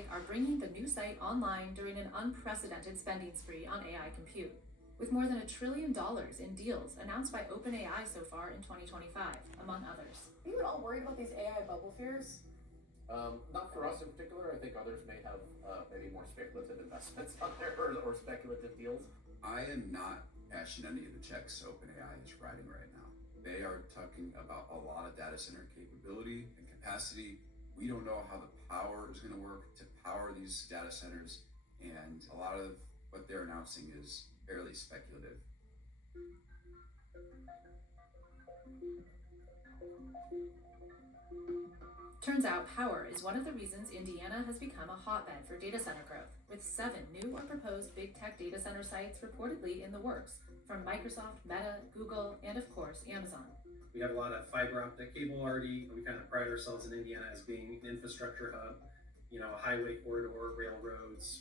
Snowflake are bringing the new site online during an unprecedented spending spree on AI compute, with more than $1 trillion in deals announced by OpenAI so far in 2025, among others. Are you at all worried about these AI bubble fears? Not for us in particular. I think others may have maybe more speculative investments on there or speculative deals. I am not cashing any of the checks OpenAI is writing right now. They are talking about a lot of data center capability and capacity. We don't know how the power is going to work to power these data centers, and a lot of what they're announcing is fairly speculative. Turns out power is one of the reasons Indiana has become a hotbed for data center growth, with 7 new or proposed big tech data center sites reportedly in the works from Microsoft, Meta, Google, and of course, Amazon. We have a lot of fiber optic cable already. We kind of pride ourselves in Indiana as being an infrastructure hub, a highway corridor, railroads,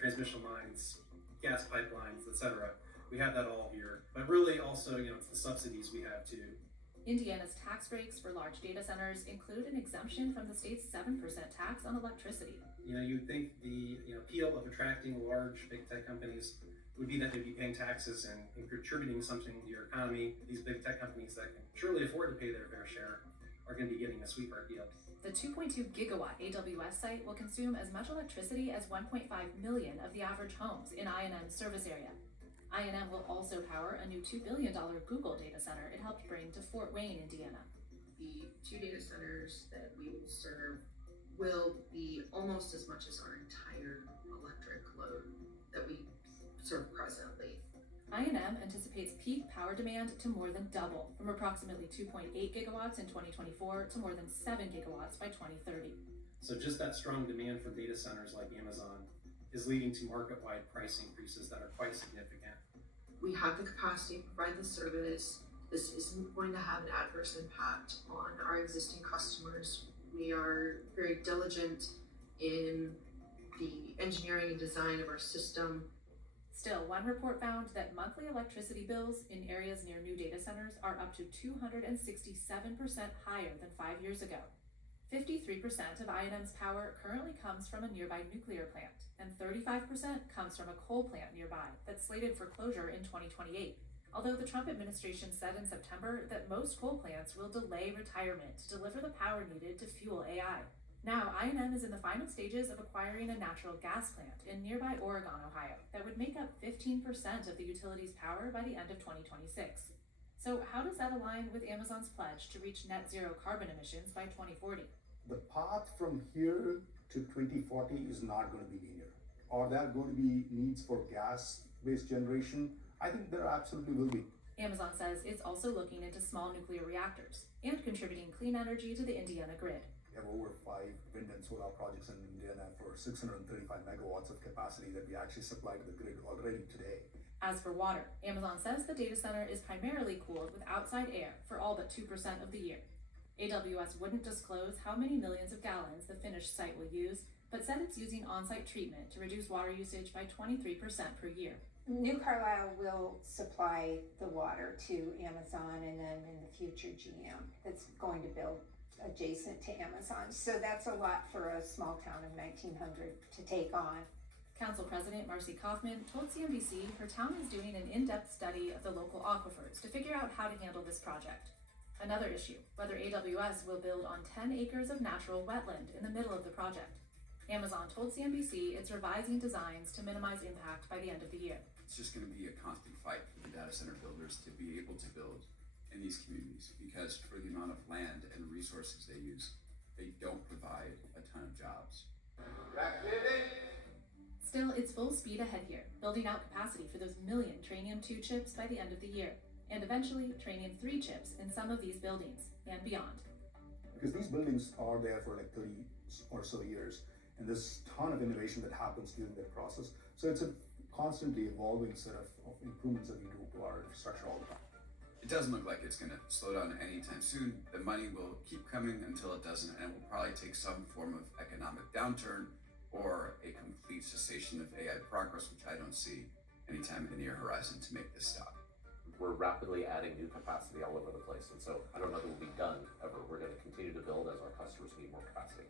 transmission lines, gas pipelines, etc. We have that all here. But really also, it's the subsidies we have too. Indiana's tax breaks for large data centers include an exemption from the state's 7% tax on electricity. You'd think the appeal of attracting large big tech companies would be that they'd be paying taxes and contributing something to your economy. These big tech companies that can surely afford to pay their fair share are going to be getting a sweetheart deal. The 2.2 gigawatt AWS site will consume as much electricity as 1.5 million of the average homes in I&M's service area. I&M will also power a new $2 billion Google data center it helped bring to Fort Wayne, Indiana. The 2 data centers that we will serve will be almost as much as our entire electric load that we serve presently. I&M anticipates peak power demand to more than double, from approximately 2.8 gigawatts in 2024 to more than 7 gigawatts by 2030. So just that strong demand from data centers like Amazon is leading to market-wide price increases that are quite significant. We have the capacity to provide the service. This isn't going to have an adverse impact on our existing customers. We are very diligent in the engineering and design of our system. Still, one report found that monthly electricity bills in areas near new data centers are up to 267% higher than 5 years ago. 53% of I&M's power currently comes from a nearby nuclear plant, and 35% comes from a coal plant nearby that's slated for closure in 2028. Although the Trump administration said in September that most coal plants will delay retirement to deliver the power needed to fuel AI. Now, I&M is in the final stages of acquiring a natural gas plant in nearby Oregon, Ohio, that would make up 15% of the utility's power by the end of 2026. So how does that align with Amazon's pledge to reach net zero carbon emissions by 2040? The path from here to 2040 is not going to be linear. Are there going to be needs for gas-based generation? I think there absolutely will be. Amazon says it's also looking into small nuclear reactors and contributing clean energy to the Indiana grid. We have over 5 wind and solar projects in Indiana for 635 megawatts of capacity that we actually supply to the grid already today. As for water, Amazon says the data center is primarily cooled with outside air for all but 2% of the year. AWS wouldn't disclose how many millions of gallons the finished site will use, but said it's using on-site treatment to reduce water usage by 23% per year. New Carlisle will supply the water to Amazon and then in the future GM that's going to build adjacent to Amazon. So that's a lot for a small town of 1,900 to take on. Council President Marcy Kaufman told CNBC her town is doing an in-depth study of the local aquifers to figure out how to handle this project. Another issue, whether AWS will build on 10 acres of natural wetland in the middle of the project. Amazon told CNBC it's revising designs to minimize impact by the end of the year. It's just going to be a constant fight for the data center builders to be able to build in these communities, because for the amount of land and resources they use, they don't provide a ton of jobs. Still, it's full speed ahead here, building out capacity for those million Trainium2 chips by the end of the year, and eventually Trainium3 chips in some of these buildings and beyond. Because these buildings are there for like 30 or so years, and there's a ton of innovation that happens during that process. So it's a constantly evolving set of improvements that we do to our infrastructure all the time. It doesn't look like it's going to slow down anytime soon. The money will keep coming until it doesn't, and it will probably take some form of economic downturn or a complete cessation of AI progress, which I don't see anytime in the near horizon to make this stop. We're rapidly adding new capacity all over the place, and so I don't know that we'll be done ever. We're going to continue to build as our customers need more capacity.